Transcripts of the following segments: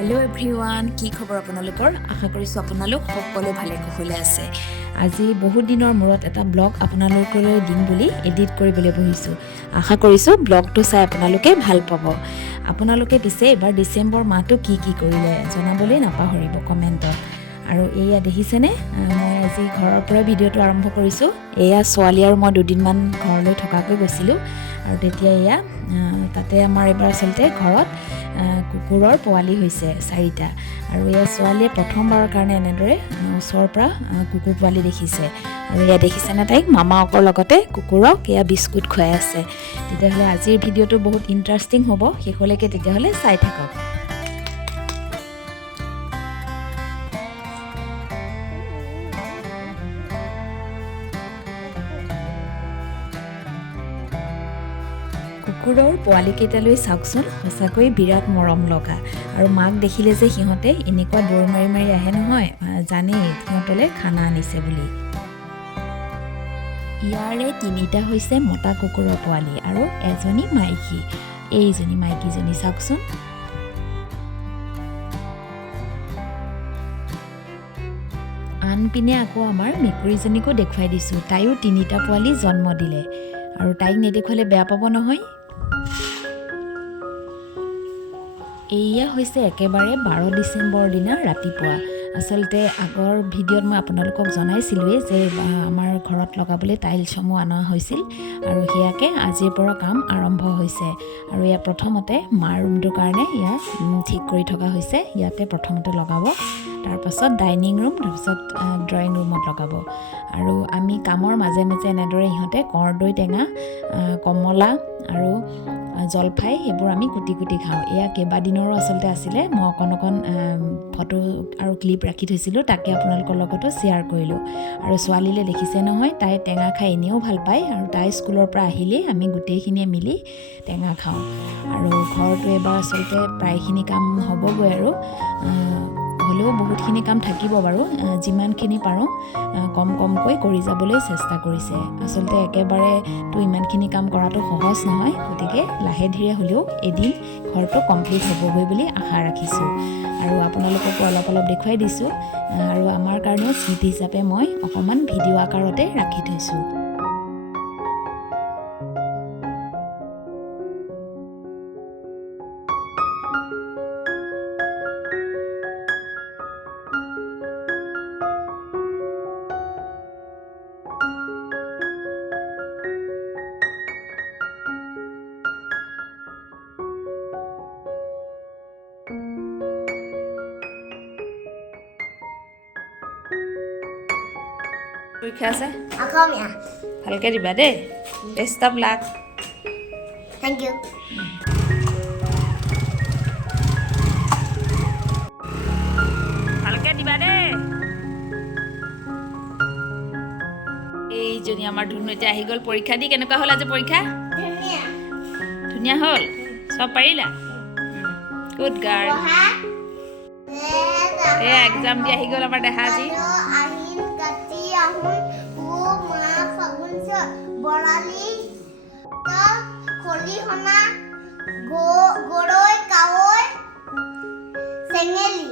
Hello everyone কি খবৰ আপোনালোকৰ আশা কৰিছো আপোনালোক সকলো ভালে কুশলে আছে আজি বহুত দিনৰ মূৰত এটা ব্লগ আপোনালোকলৈ দিম বুলি এডিট কৰিবলৈ বহিছো আশা কৰিছো ব্লগটো চাই আপোনালোকে ভাল পাব আপোনালোকে পিছে এবাৰ ডিসেম্বৰ মাহটো কি কৰিলে জনাবলৈ নাপাহৰিব কমেন্টত আৰু এয়া দেখিছেনে মই আজি ঘৰৰ পৰা ভিডিওটো আৰম্ভ কৰিছো এয়া ছোৱালী আৰু মই দুদিনমান ঘৰলৈ থকাকৈ গৈছিলো আৰু তেতিয়া এয়া তাতে আমাৰ এবাৰ চলতে ঘৰত কুকুৰৰ পোৱালি হৈছে 4টা আৰু এয়া ছোৱালীয়ে প্ৰথমবাৰৰ কাৰণে এনেদৰে ওচৰৰ পৰা কুকুৰ পোৱালি দেখিছে আৰু এয়া দেখিছে না তাইক মামাকৰ লগতে কুকুৰক এয়া বিস্কুট খুৱাই আছে তেতিয়াহলে আজিৰ ভিডিওটো বহুত ইন্টাৰেষ্টিং হ'ব হেকলৈকে তেতিয়াহলে চাই থাকক কুকুৰৰ পোৱালি কেইটালৈ চাওকচোন সঁচাকৈ বিৰাট মৰম লগা আৰু মাক দেখিলে যে সিহঁতে এনেকুৱা দৌৰ মাৰি আহে নহয় জানেই সিহঁতলে খানা আনিছে বুলি ইয়াৰে 3টা হৈছে মতা কুকুৰৰ পোৱালি আৰু এজনী মাইকী এইজনী মাইকীজনী চাওকচোন আনপিনে আকৌ আমাৰ মেকুৰীজনীকো দেখুৱাই দিছো তাইও 3টা পোৱালি জন্ম দিলে আৰু তাইক নেদেখুৱালে বেয়া পাব নহয় এয়া হৈছে একেবাৰে 12 ডিসেম্বৰ দিনা ৰাতিপুৱা আসলতে আগৰ ভিডিওত মই আপোনালোকক জনাইছিলোৱে যে আমাৰ ঘৰত লগাবলৈ টাইলছসমূহ আনা হৈছিল আৰু হেয়াকে আজিৰ পৰা কাম আৰম্ভ হৈছে আৰু ইয়া প্ৰথমতে মাৰ ৰুমটোৰ কাৰণে ইয়া ঠিক কৰি থকা হৈছে ইয়াতে প্ৰথমতে লগাব তাৰ পাছত ডাইনিং ৰুম তাৰ পাছত ড্ৰয়িং ৰুমত লগাব আৰু আমি কামৰ মাজে এনেদৰে ইহঁতে কৰ্দৈ টেঙা কমলা আৰু জলফাই হেবোৰ আমি কুটি খাওঁ এয়া কেবা দিনৰো আসলতে আছিলে মই অকন ফটো আৰু ক্লিপ ৰাখি থৈছিলো তাকে আপোনালোকৰ লগতো শেয়াৰ কৰিলো আৰু ছোৱালীলে দেখিছে নহয় তাই টেঙা খাই এনেও ভাল পায় আৰু তাই স্কুলৰ পৰা আহিলে আমি গুটেইখিনিয়ে মিলি টেঙা খাওঁ আৰু ঘৰটো এবাৰ আসলতে প্ৰায়খিনি কাম হ'বগৈ আৰু হলেও বহুতখিনি কাম থাকিব বাৰু যিমানখিনি পাৰো কমকৈ কৰি যাবলৈ চেষ্টা কৰিছে আসলতে একেবাৰে তো ইমানখিনি কাম কৰাটো সহজ নহয় গতিকে লাহে ধীৰে হলেও এদিন ঘৰটো কমপ্লিট হ'বগৈ বুলি আশা ৰাখিছো আৰু আপোনালোককো অলপ দেখুৱাই দিছো আৰু আমাৰ কাৰণে স্মৃতি হিচাপে মই অকমান ভিডিও আকাৰতে ৰাখি থৈছো পৰীক্ষা আছে অসমীয়া ভালকে দিবা দেই best of luck thank you ভালকে দিবা দেই এইজনী আমাৰ ধুনু এতিয়া আহি গ'ল পৰীক্ষা দি কেনেকুৱা হ'ল আজি পৰীক্ষা ধুনীয়া হ'ল সব পাৰিলা গুড গাৰ্ল এই এক্সাম দি আহি গ'ল আমাৰ দেহা আজি বৰালি খলিহনা গৰৈ কাৱৈ চেঙেলি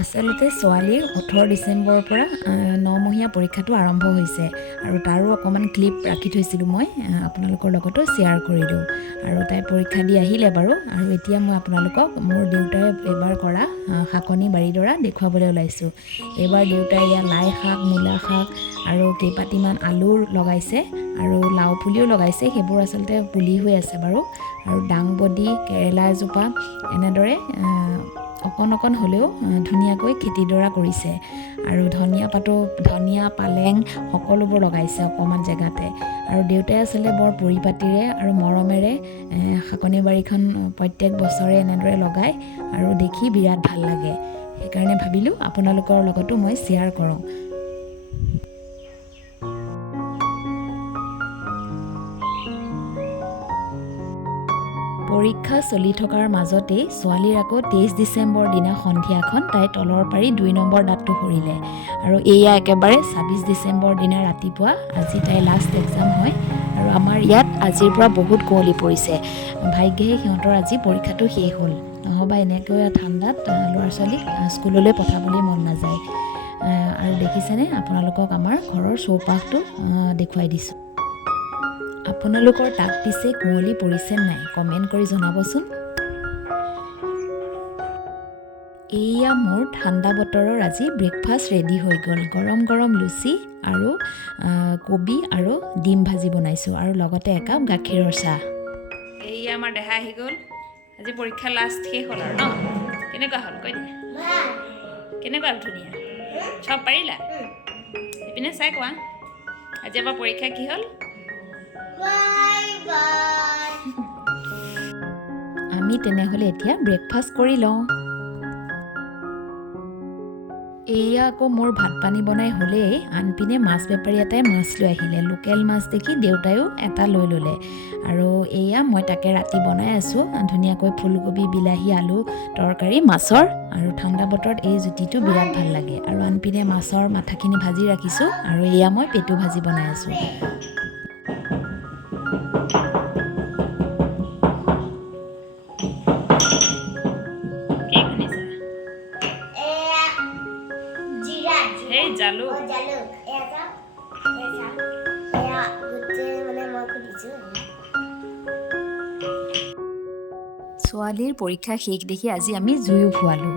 আচলতে ছোৱালীৰ 18 ডিসেম্বৰৰ পৰা 9মহীয়া পৰীক্ষাটো আৰম্ভ হৈছে আৰু তাৰো অকমান ক্লিপ ৰাখি থৈছিলো মই আপোনালোকৰ লগতো শেয়াৰ কৰিলো আৰু তাই পৰীক্ষা দি আহিলে বাৰু আৰু এতিয়া মই আপোনালোকক মোৰ দেউতাই এবাৰ কৰা শাকনি বাৰীডৰা দেখুৱাবলৈ ওলাইছো এবাৰ দেউতাই ইয়া লাই শাক মূলা শাক আৰু কেইপাতিমান আলু লগাইছে আৰু লাউ পুলিও লগাইছে হেবোৰ আচলতে পুলি হৈ আছে বাৰু আৰু ডাংবডি কেৰেলা এজোপা এনেদৰে অকণ হলেও ধুনীয়াকৈ খেতিডৰা কৰিছে আৰু ধনিয়া পালেং সকলোবোৰ লগাইছে অকমান জেগাতে আৰু দেউতাই আচলতে বৰ পৰিপাটিৰে আৰু মৰমেৰে শাকনি বাৰীখন প্ৰত্যেক বছৰে এনেদৰে লগায় আৰু দেখি বিৰাট ভাল লাগে সেইকাৰণে ভাবিলো আপোনালোকৰ লগতো মই শেয়াৰ কৰোঁ পৰীক্ষা চলি থকাৰ মাজতে ছোৱালীৰ আকৌ 23 ডিসেম্বৰ দিনা সন্ধিয়াখন তাই তলৰ পাৰি 2 নম্বৰ দাঁতটো সৰিলে আৰু এয়া একেবাৰে 26 ডিসেম্বৰ দিনা ৰাতিপুৱা আজি তাই লাষ্ট এক্সাম হয় আৰু আমাৰ ইয়াত আজিৰ পৰা বহুত কুঁৱলী পৰিছে ভাগ্যে সিহঁতৰ আজি পৰীক্ষাটো শেষ হ'ল নহ'বা এনেকৈ ঠাণ্ডাত ল'ৰা ছোৱালীক স্কুললৈ পঠাবলৈ মন নাযায়। আৰু দেখিছেনে আপোনালোকক আমাৰ ঘৰৰ চৌপাশটো দেখুৱাই দিছোঁ। আপোনালোকৰ তাত পিছে কুঁৱলী পৰিছে নাই কমেণ্ট কৰি জনাবচোন। এয়া মোৰ ঠাণ্ডা বতৰৰ আজি ব্ৰেকফাষ্ট ৰেডি হৈ গ'ল। গৰম গৰম লুচি আৰু কবি আৰু ডিম ভাজি বনাইছোঁ আৰু লগতে একাপ গাখীৰৰ চাহ। এয়া আমাৰ দেহা আহি গ'ল। আজি পৰীক্ষা লাষ্ট শেষ হ'ল আৰু ন? কেনেকুৱা হ'ল কৈ দিয়া। কেনেকুৱা হ'ল? ধুনীয়া চব পাৰিলা? এইপিনে চাই কোৱা আজি আমাৰ পৰীক্ষা কি হ'ল? আমি তেনেহ'লে এতিয়া ব্ৰেকফাষ্ট কৰি লওঁ। এয়া আকৌ মোৰ ভাত পানী বনাই হ'লেই আনপিনে মাছ বেপাৰী এটাই মাছ লৈ আহিলে। লোকেল মাছ দেখি দেউতায়ো এটা লৈ ল'লে আৰু এয়া মই তাকে ৰাতি বনাই আছোঁ ধুনীয়াকৈ ফুলকবি বিলাহী আলু তৰকাৰী মাছৰ। আৰু ঠাণ্ডা বতৰত এই জুতিটো বিৰাট ভাল লাগে। আৰু আনপিনে মাছৰ মাথাখিনি ভাজি ৰাখিছোঁ আৰু এয়া মই পেটু ভাজি বনাই আছোঁ। Hey, jaluk. ছোৱালীৰ পৰীক্ষা শেষ দেখি আজি আমি জুয়ো ফুৱালোঁ।